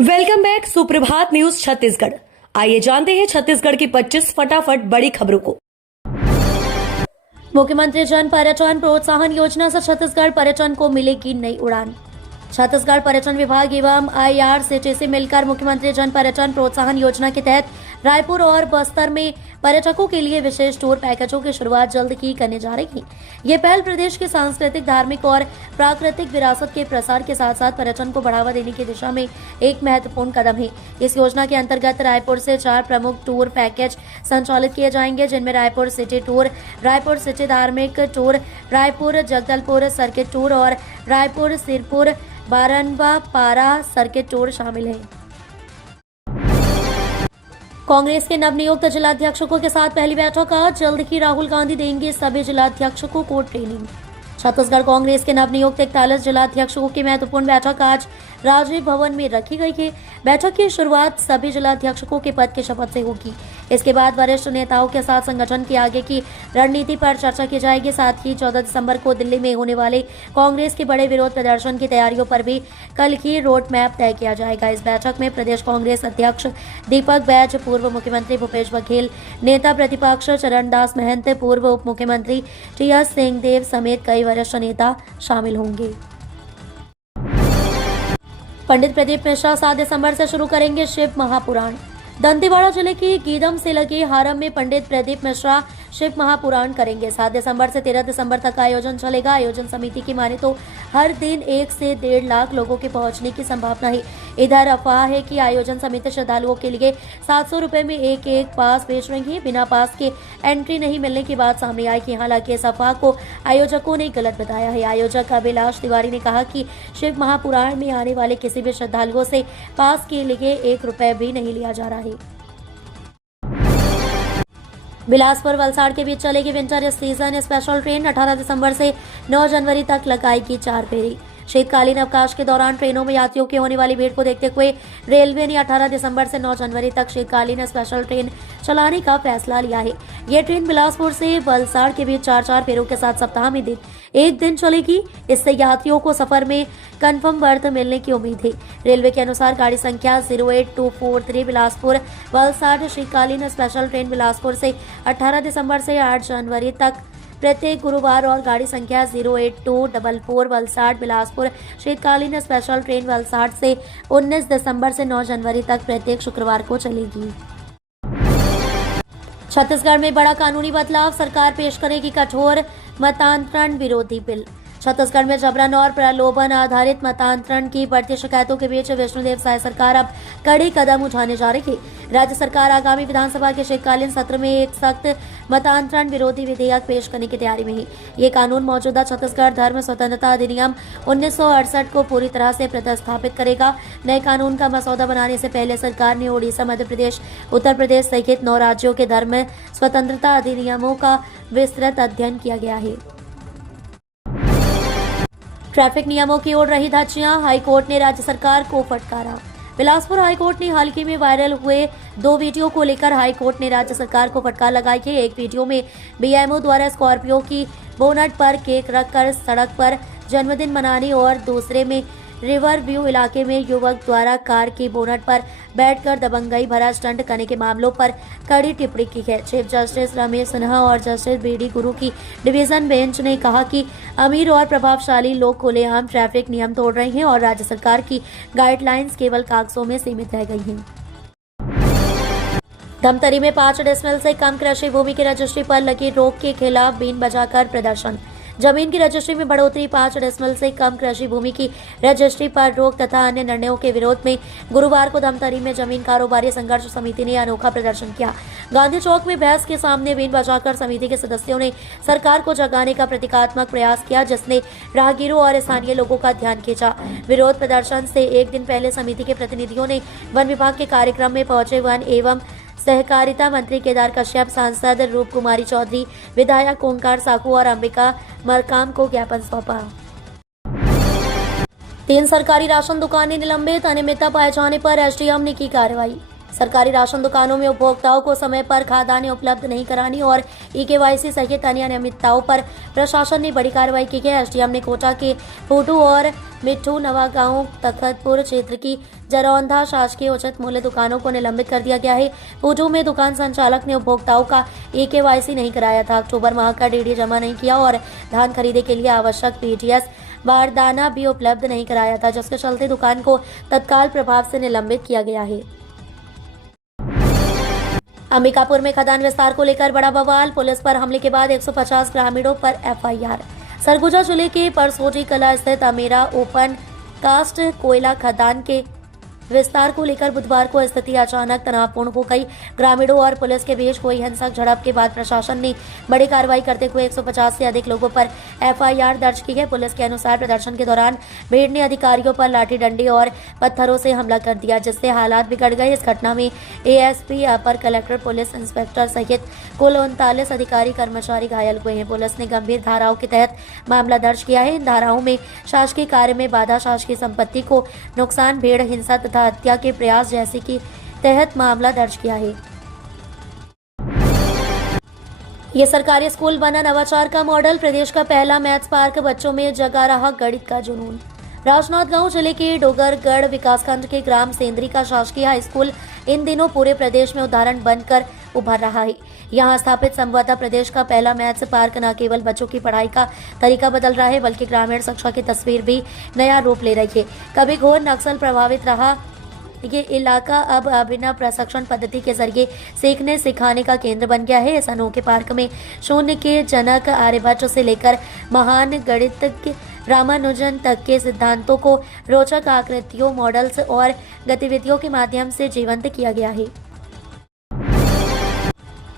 Welcome back सुप्रभात news Chhattisgarh. आइए जानते हैं छत्तीसगढ़ की 25 फटाफट बड़ी खबरों को। मुख्यमंत्री जन पर्यटन प्रोत्साहन योजना से छत्तीसगढ़ पर्यटन को मिलेगी नई उड़ान। छत्तीसगढ़ पर्यटन विभाग एवं IRCTC से मिलकर मुख्यमंत्री जन पर्यटन प्रोत्साहन योजना के तहत रायपुर और बस्तर में पर्यटकों के लिए विशेष टूर पैकेजों की शुरुआत जल्द ही करने जा रही है। ये पहल प्रदेश की सांस्कृतिक, धार्मिक और प्राकृतिक विरासत के प्रसार के साथ साथ पर्यटन को बढ़ावा देने की दिशा में एक महत्वपूर्ण कदम है। इस योजना के अंतर्गत रायपुर से 4 प्रमुख टूर पैकेज संचालित किए जाएंगे, जिनमें Raipur city tour, Raipur city धार्मिक tour, Raipur Jagdalpur circuit tour और रायपुर सिरपुर बारनवा पारा सर्किट टूर शामिल है। कांग्रेस के नवनियुक्त जिलाध्यक्षों के साथ पहली बैठक आज। जल्द ही राहुल गांधी देंगे सभी जिलाध्यक्षों को ट्रेनिंग। छत्तीसगढ़ कांग्रेस के नवनियुक्त 41 जिलाध्यक्षों की महत्वपूर्ण बैठक आज राजीव भवन में रखी गई है। बैठक की शुरुआत सभी जिलाध्यक्षों के पद की शपथ से होगी। इसके बाद वरिष्ठ नेताओं के साथ संगठन की आगे की रणनीति पर चर्चा की जाएगी। साथ ही 14 दिसंबर को दिल्ली में होने वाले कांग्रेस के बड़े विरोध प्रदर्शन की तैयारियों पर भी कल ही रोड मैप तय किया जाएगा। इस बैठक में प्रदेश कांग्रेस अध्यक्ष दीपक बैज, पूर्व मुख्यमंत्री भूपेश बघेल, नेता प्रतिपक्ष चरणदास महंत, पूर्व उप मुख्यमंत्री टीएस सिंहदेव समेत कई वरिष्ठ नेता शामिल होंगे। पंडित प्रदीप मिश्रा 7 दिसंबर से शुरू करेंगे शिव महापुराण। दंतेवाड़ा जिले की गीदम से लगे हारम में पंडित प्रदीप मिश्रा शिव महापुराण करेंगे। 7 दिसंबर से 13 दिसंबर तक आयोजन चलेगा। आयोजन समिति की माने तो हर दिन 1 से 1.5 लाख लोगों के पहुंचने की संभावना है। इधर अफवाह है कि आयोजन समिति श्रद्धालुओं के लिए 700 रुपए में एक पास बेच रही है। बिना पास के एंट्री नहीं मिलने की बात सामने आई कि हालांकि इस अफवाह को आयोजकों ने गलत बताया है। आयोजक अभिलाष तिवारी ने कहा कि शिव महापुराण में आने वाले किसी भी श्रद्धालुओं से पास के लिए 1 रुपए भी नहीं लिया जा रहा है। बिलासपुर वलसाड़ के बीच चलेगी विंटर सीजन स्पेशल ट्रेन। 18 दिसंबर से 9 जनवरी तक लगाएगी 4 फेरी। शीतकालीन अवकाश के दौरान ट्रेनों में यात्रियों की होने वाली भीड़ को देखते हुए रेलवे ने 18 दिसंबर से 9 जनवरी तक शीतकालीन स्पेशल ट्रेन चलाने का फैसला लिया है। यह ट्रेन बिलासपुर से वलसाड़ के बीच 4-4 फेरों के साथ सप्ताह में एक दिन चलेगी। इससे यात्रियों को सफर में कंफर्म बर्थ मिलने की उम्मीद है। रेलवे के अनुसार गाड़ी संख्या 08243 बिलासपुर वलसाड़ शीतकालीन स्पेशल ट्रेन बिलासपुर से 18 दिसंबर से 8 जनवरी तक प्रत्येक गुरुवार और गाड़ी संख्या 08244 वलसाड़ बिलासपुर शीतकालीन स्पेशल ट्रेन वलसाड़ से 19 दिसंबर से 9 जनवरी तक प्रत्येक शुक्रवार को चलेगी। छत्तीसगढ़ में बड़ा कानूनी बदलाव, सरकार पेश करेगी कठोर मतांतरण विरोधी बिल। छत्तीसगढ़ में जबरन और प्रलोभन आधारित मतांतरण की बढ़ती शिकायतों के बीच विष्णुदेव साय सरकार अब कड़े कदम उठाने जा रही है। राज्य सरकार आगामी विधानसभा के शीतकालीन सत्र में एक सख्त मतांतरण विरोधी विधेयक पेश करने की तैयारी में है। ये कानून मौजूदा छत्तीसगढ़ धर्म स्वतंत्रता अधिनियम 1968 को पूरी तरह से प्रतिस्थापित करेगा। नए कानून का मसौदा बनाने से पहले सरकार ने ओडिशा, मध्य प्रदेश, उत्तर प्रदेश सहित 9 राज्यों के धर्म स्वतंत्रता अधिनियमों का विस्तृत अध्ययन किया गया है। ट्रैफिक नियमों की ओर रही धज्जियां, हाईकोर्ट ने राज्य सरकार को फटकारा। बिलासपुर हाईकोर्ट ने हाल ही में वायरल हुए 2 वीडियो को लेकर हाईकोर्ट ने राज्य सरकार को फटकार लगाई है। एक वीडियो में BMO द्वारा स्कॉर्पियो की बोनट पर केक रखकर सड़क पर जन्मदिन मनाने और दूसरे में रिवर व्यू इलाके में युवक द्वारा कार की बोनट पर बैठकर दबंगई भरा स्टंट करने के मामलों पर कड़ी टिप्पणी की है। चीफ जस्टिस रमेश सिन्हा और जस्टिस BD गुरु की डिवीजन बेंच ने कहा कि अमीर और प्रभावशाली लोग खुलेआम ट्रैफिक नियम तोड़ रहे हैं और राज्य सरकार की गाइडलाइंस केवल कागजों में सीमित रह गई हैं। धमतरी में 5 डेसिमल से कम कृषि भूमि की रजिस्ट्री पर लगी रोक के खिलाफ बीन बजाकर प्रदर्शन। जमीन की रजिस्ट्री में बढ़ोतरी, 5 डेसिमल से कम कृषि भूमि की रजिस्ट्री पर रोक तथा अन्य निर्णयों के विरोध में गुरुवार को धमतरी में जमीन कारोबारी संघर्ष समिति ने अनोखा प्रदर्शन किया। गांधी चौक में बहस के सामने बीन बजाकर समिति के सदस्यों ने सरकार को जगाने का प्रतीकात्मक प्रयास किया, जिसने राहगीरों और स्थानीय लोगों का ध्यान खींचा। विरोध प्रदर्शन से एक दिन पहले समिति के प्रतिनिधियों ने वन विभाग के कार्यक्रम में पहुंचे वन एवं सहकारिता मंत्री केदार कश्यप, सांसद रूप कुमारी चौधरी, विधायक ओंकार साकू और अंबिका मरकाम को ज्ञापन सौंपा। 3 सरकारी राशन दुकानें निलंबित, अनियमितता पाए जाने पर SDM ने की कार्रवाई। सरकारी राशन दुकानों में उपभोक्ताओं को समय पर खाद्यान्न उपलब्ध नहीं कराने और ई-केवाईसी सहित अन्य अनियमितताओं पर प्रशासन ने बड़ी कार्रवाई की है। एसडीएम ने कोटा के फूटू और मिट्ठू नवागांव तखतपुर क्षेत्र की जरौंधा शासकीय उचित मूल्य दुकानों को निलंबित कर दिया गया है। फूटू में दुकान संचालक ने उपभोक्ताओं का ई-केवाईसी नहीं कराया था, अक्टूबर माह का डीडी जमा नहीं किया और धान खरीदे के लिए आवश्यक पीटीएस बारदाना भी उपलब्ध नहीं कराया था, जिसके चलते दुकान को तत्काल प्रभाव से निलंबित किया गया है। अंबिकापुर में खदान विस्तार को लेकर बड़ा बवाल, पुलिस पर हमले के बाद 150 ग्रामीणों पर एफआईआर। सरगुजा जिले के परसोटी कला स्थित अमेरा ओपन कास्ट कोयला खदान के विस्तार को लेकर बुधवार को स्थिति अचानक तनावपूर्ण हो गई। ग्रामीणों और पुलिस के बीच हुई हिंसक झड़प के बाद प्रशासन ने बड़ी कार्रवाई करते हुए 150 से अधिक लोगों पर एफआईआर दर्ज की है। पुलिस के अनुसार प्रदर्शन के दौरान भीड़ ने अधिकारियों पर लाठी डंडे और पत्थरों से हमला कर दिया, जिससे हालात बिगड़ गए। इस घटना में एएसपी, अपर कलेक्टर, पुलिस इंस्पेक्टर सहित कुल 39 अधिकारी कर्मचारी घायल हुए हैं। पुलिस ने गंभीर धाराओं के तहत मामला दर्ज किया है। इन धाराओं में शासकीय कार्य में बाधा, शासकीय संपत्ति को नुकसान, भीड़ हिंसा तथा हत्या के प्रयास जैसे के तहत मामला दर्ज किया है। ये सरकारी स्कूल बना नवाचार का मॉडल, प्रदेश का पहला मैथ्स पार्क, बच्चों में जगा रहा गणित का जुनून। राजनांदगांव जिले के डोगरगढ़ विकासखंड के ग्राम सेंद्री का शासकीय हाई स्कूल इन दिनों पूरे प्रदेश में उदाहरण बनकर उभर रहा है। यहाँ स्थापित संभवतः प्रदेश का पहला मैथ्स पार्क न केवल बच्चों की पढ़ाई का तरीका बदल रहा है, बल्कि ग्रामीण शिक्षा की तस्वीर भी नया रूप ले रही है। कभी घोर नक्सल प्रभावित रहा ये इलाका अब अभिनव प्रशिक्षण पद्धति के जरिए सीखने सिखाने का केंद्र बन गया है। इस अनोखे पार्क में शून्य के जनक आर्यभट्ट से लेकर महान गणितज्ञ रामानुजन तक के सिद्धांतों को रोचक आकृतियों, मॉडल्स और गतिविधियों के माध्यम से जीवंत किया गया है।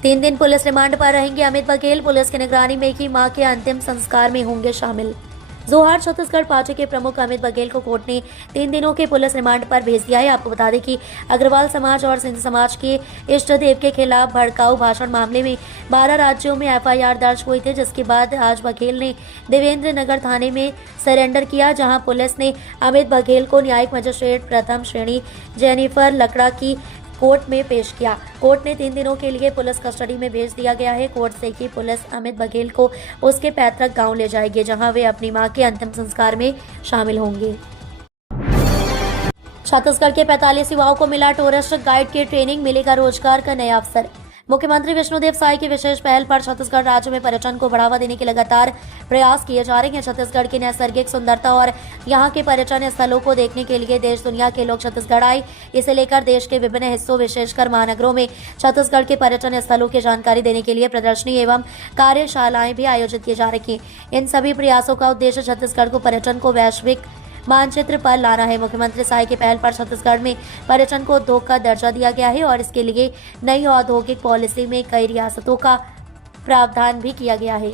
3 दिन पुलिस रिमांड पर रहेंगे अमित बघेल, पुलिस की निगरानी में ही मां के अंतिम संस्कार में होंगे शामिल। जोहार छत्तीसगढ़ पार्टी के प्रमुख अमित बघेल को कोर्ट ने 3 दिनों के पुलिस रिमांड पर भेज दिया है। आपको बता दें कि अग्रवाल समाज और सिंध समाज के इष्ट देव के खिलाफ भड़काऊ भाषण मामले में 12 राज्यों में एफआईआर दर्ज हुई थी, जिसके बाद आज बघेल ने देवेंद्र नगर थाने में सरेंडर किया, जहां पुलिस ने अमित बघेल को न्यायिक मजिस्ट्रेट प्रथम श्रेणी जेनिफर लकड़ा की कोर्ट में पेश किया। कोर्ट ने 3 दिनों के लिए पुलिस कस्टडी में भेज दिया गया है। कोर्ट से ही पुलिस अमित बघेल को उसके पैतृक गांव ले जाएगी, जहां वे अपनी मां के अंतिम संस्कार में शामिल होंगे। छत्तीसगढ़ के 45 युवाओं को मिला टूरिस्ट गाइड की ट्रेनिंग, मिलेगा रोजगार का नया अवसर। मुख्यमंत्री विष्णुदेव साय की विशेष पहल पर छत्तीसगढ़ राज्य में पर्यटन को बढ़ावा देने के लगातार प्रयास किए जा रहे हैं। छत्तीसगढ़ की नैसर्गिक सुंदरता और यहाँ के पर्यटन स्थलों को देखने के लिए देश दुनिया के लोग छत्तीसगढ़ आए। इसे लेकर देश के विभिन्न हिस्सों, विशेषकर महानगरों में छत्तीसगढ़ के पर्यटन स्थलों की जानकारी देने के लिए प्रदर्शनी एवं कार्यशालाएं भी आयोजित की जा रही हैं। इन सभी प्रयासों का उद्देश्य छत्तीसगढ़ को पर्यटन को वैश्विक मानचित्र पर लाना है। मुख्यमंत्री साय की पहल पर छत्तीसगढ़ में पर्यटन को उद्योग का दर्जा दिया गया है और इसके लिए नई औद्योगिक पॉलिसी में कई रियासतों का प्रावधान भी किया गया है।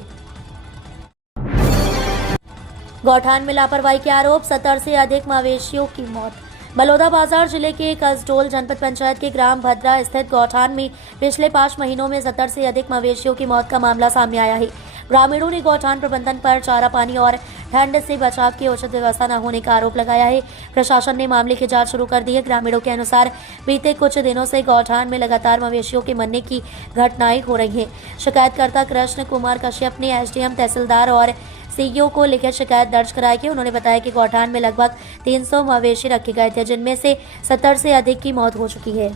गौठान में लापरवाही के आरोप, 70 से अधिक मवेशियों की मौत। बलौदाबाजार जिले के कसडोल जनपद पंचायत के ग्राम भद्रा स्थित गौठान में पिछले 5 महीनों में 70 से अधिक मवेशियों की मौत का मामला सामने आया है। ग्रामीणों ने गौठान प्रबंधन पर चारा पानी और ठंड से बचाव की उचित व्यवस्था न होने का आरोप लगाया है। प्रशासन ने मामले की जांच शुरू कर दी है। ग्रामीणों के अनुसार बीते कुछ दिनों से गौठान में लगातार मवेशियों के मरने की घटनाएं हो रही हैं। शिकायतकर्ता कृष्ण कुमार कश्यप ने एसडीएम, तहसीलदार और सीईओ को लिखित शिकायत दर्ज कराई है। उन्होंने बताया कि गौठान में लगभग 300 मवेशी रखे गए थे, जिनमें से 70 से अधिक की मौत हो चुकी है।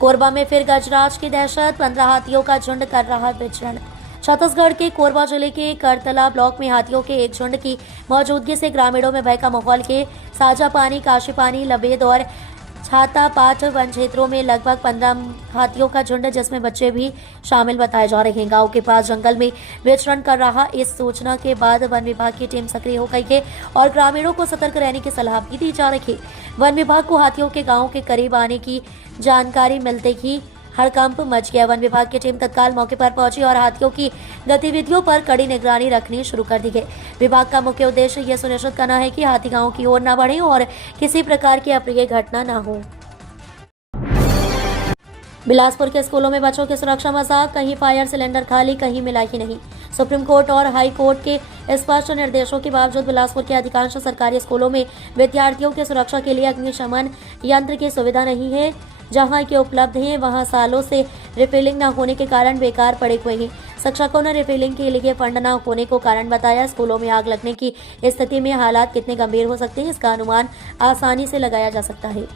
कोरबा में फिर गजराज की दहशत, 15 हाथियों का झुंड कर रहा विचरण। छत्तीसगढ़ के कोरबा जिले के करतला ब्लॉक में हाथियों के एक झुंड की मौजूदगी से ग्रामीणों में भय का माहौल है। साजा पानी, काशी पानी, लबेद और छातापाठ वन क्षेत्रों में लगभग 15 हाथियों का झुंड, जिसमें बच्चे भी शामिल बताए जा रहे हैं, गांव के पास जंगल में विचरण कर रहा। इस सूचना के बाद वन विभाग की टीम सक्रिय हो गई है और ग्रामीणों को सतर्क रहने की सलाह भी दी जा रही है। वन विभाग को हाथियों के गांव के करीब आने की जानकारी मिलते ही हड़कंप मच गया। वन विभाग की टीम तत्काल मौके पर पहुंची और हाथियों की गतिविधियों पर कड़ी निगरानी रखनी शुरू कर दी गई। विभाग का मुख्य उद्देश्य यह सुनिश्चित करना है कि हाथी गांव की ओर न बढ़े और किसी प्रकार की अप्रिय घटना न हो। बिलासपुर के स्कूलों में बच्चों की सुरक्षा मजाक, कहीं फायर सिलेंडर खाली, कहीं मिला ही नहीं। सुप्रीम कोर्ट और हाई कोर्ट के स्पष्ट निर्देशों के बावजूद बिलासपुर के अधिकांश सरकारी स्कूलों में विद्यार्थियों की सुरक्षा के लिए अग्निशमन यंत्र की सुविधा नहीं है। जहां के उपलब्ध हैं वहां सालों से रिफिलिंग न होने के कारण बेकार पड़े हुए हैं। शिक्षकों ने रिफिलिंग के लिए फंड न होने को कारण बताया। स्कूलों में आग लगने की स्थिति में हालात कितने गंभीर हो सकते हैं, इसका अनुमान आसानी से लगाया जा सकता है।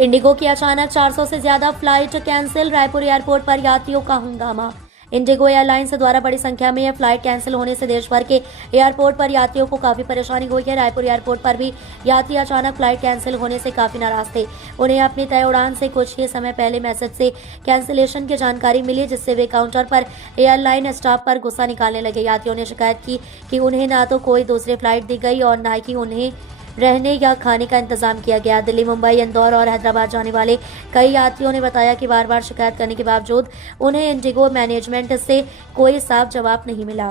इंडिगो की अचानक 400 से ज्यादा फ्लाइट कैंसिल, रायपुर एयरपोर्ट पर यात्रियों का हंगामा। इंडिगो एयरलाइंस द्वारा बड़ी संख्या में यह फ्लाइट कैंसिल होने से देश भर के एयरपोर्ट पर यात्रियों को काफी परेशानी हुई है। रायपुर एयरपोर्ट पर भी यात्री अचानक फ्लाइट कैंसिल होने से काफी नाराज थे। उन्हें अपनी तय उड़ान से कुछ ही समय पहले मैसेज से कैंसिलेशन की जानकारी मिली, जिससे वे काउंटर पर एयरलाइन स्टाफ पर गुस्सा निकालने लगे। यात्रियों ने शिकायत की कि उन्हें ना तो कोई दूसरी फ्लाइट दी गई और ना ही उन्हें रहने या खाने का इंतजाम किया गया। दिल्ली, मुंबई, इंदौर और हैदराबाद जाने वाले कई यात्रियों ने बताया कि बार बार शिकायत करने के बावजूद उन्हें इंडिगो मैनेजमेंट से कोई साफ जवाब नहीं मिला।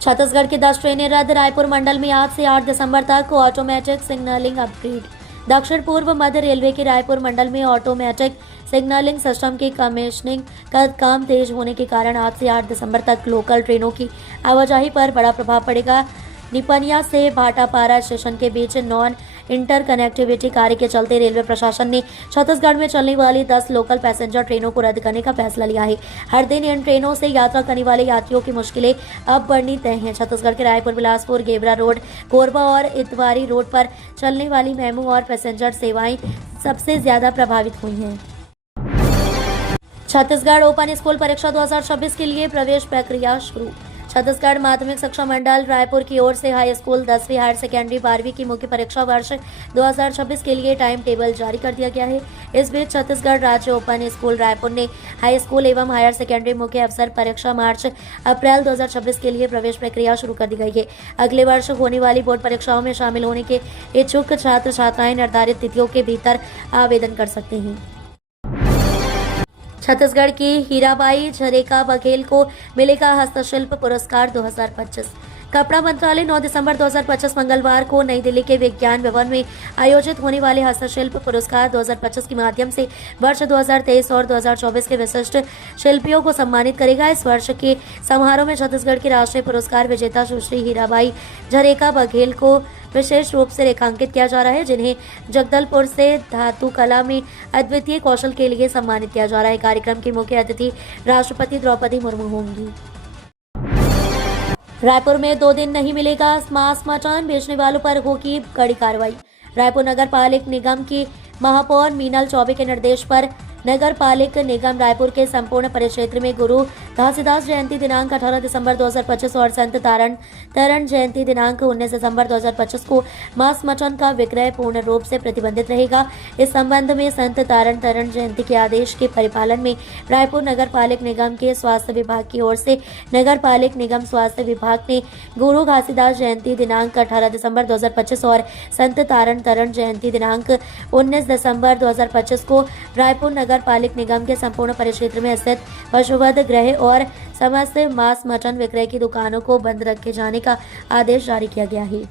छत्तीसगढ़ की 10 ट्रेनें रद्द, रायपुर मंडल में आज से 8 दिसंबर तक ऑटोमेटिक सिग्नलिंग अपग्रेड। दक्षिण पूर्व मध्य रेलवे के रायपुर मंडल में ऑटोमेटिक सिग्नलिंग सिस्टम की कमीशनिंग का काम तेज होने के कारण आज से 8 दिसंबर तक लोकल ट्रेनों की आवाजाही पर बड़ा प्रभाव पड़ेगा। निपनिया से भाटापारा स्टेशन के बीच नॉन इंटरकनेक्टिविटी कार्य के चलते रेलवे प्रशासन ने छत्तीसगढ़ में चलने वाली 10 लोकल पैसेंजर ट्रेनों को रद्द करने का फैसला लिया है। हर दिन इन ट्रेनों से यात्रा करने वाले यात्रियों की मुश्किलें अब बढ़नी तय हैं। छत्तीसगढ़ के रायपुर, बिलासपुर, गेवरा रोड, कोरबा और इतवारी रोड पर चलने वाली मेमू और पैसेंजर सेवाएं सबसे ज्यादा प्रभावित हुई हैं। छत्तीसगढ़ ओपन स्कूल परीक्षा 2026 के लिए प्रवेश प्रक्रिया शुरू। छत्तीसगढ़ माध्यमिक शिक्षा मंडल रायपुर की ओर से हाई स्कूल, 10वीं, हायर सेकेंडरी, 12वीं की मुख्य परीक्षा वर्ष 2026 के लिए टाइम टेबल जारी कर दिया गया है। इस बीच छत्तीसगढ़ राज्य ओपन स्कूल रायपुर ने हाई स्कूल एवं हायर सेकेंडरी मुख्य अवसर परीक्षा मार्च अप्रैल 2026 के लिए प्रवेश प्रक्रिया शुरू कर दी गई है। अगले वर्ष होने वाली बोर्ड परीक्षाओं में शामिल होने के इच्छुक छात्र छात्राएं निर्धारित तिथियों के भीतर आवेदन कर सकते हैं। छत्तीसगढ़ की हीराबाई झरेका बघेल को मिलेगा हस्तशिल्प पुरस्कार 2025। कपड़ा मंत्रालय 9 दिसंबर 2025 मंगलवार को नई दिल्ली के विज्ञान भवन में आयोजित होने वाले हस्तशिल्प पुरस्कार 2025 के माध्यम से वर्ष 2023 और 2024 के विशिष्ट शिल्पियों को सम्मानित करेगा। इस वर्ष के समारोह में छत्तीसगढ़ की राष्ट्रीय पुरस्कार विजेता सुश्री हीराबाई झरेका बघेल को विशेष रूप से रेखांकित किया जा रहा है, जिन्हें जगदलपुर से धातु कला में अद्वितीय कौशल के लिए सम्मानित किया जा रहा है। कार्यक्रम की मुख्य अतिथि राष्ट्रपति द्रौपदी मुर्मू होंगी। रायपुर में 2 दिन नहीं मिलेगा मांस मटन, बेचने वालों पर होगी कड़ी कार्रवाई। रायपुर नगर पालिक निगम की महापौर मीनल चौबे के निर्देश पर नगर पालिक निगम रायपुर के संपूर्ण परिक्षेत्र में गुरु घासीदास जयंती दिनांक 18 दिसंबर 2025 और संत तारण जयंती दिनांक 19 दिसंबर 2025 को मांस मटन का विक्रय पूर्ण रूप से प्रतिबंधित रहेगा। इस संबंध में संत तारण जयंती के आदेश के परिपालन में रायपुर नगर पालिक निगम के स्वास्थ्य विभाग की ओर से नगर पालिक निगम स्वास्थ्य विभाग ने गुरु घासीदास जयंती दिनांक 18 दिसंबर 2025 और संत तारण जयंती दिनांक 19 दिसंबर 2025 को रायपुर नगर पालिक निगम के संपूर्ण परिक्षेत्र में स्थित पशुवध गृह और समस्त मांस मटन विक्रय की दुकानों को बंद रखे जाने का आदेश जारी किया गया है।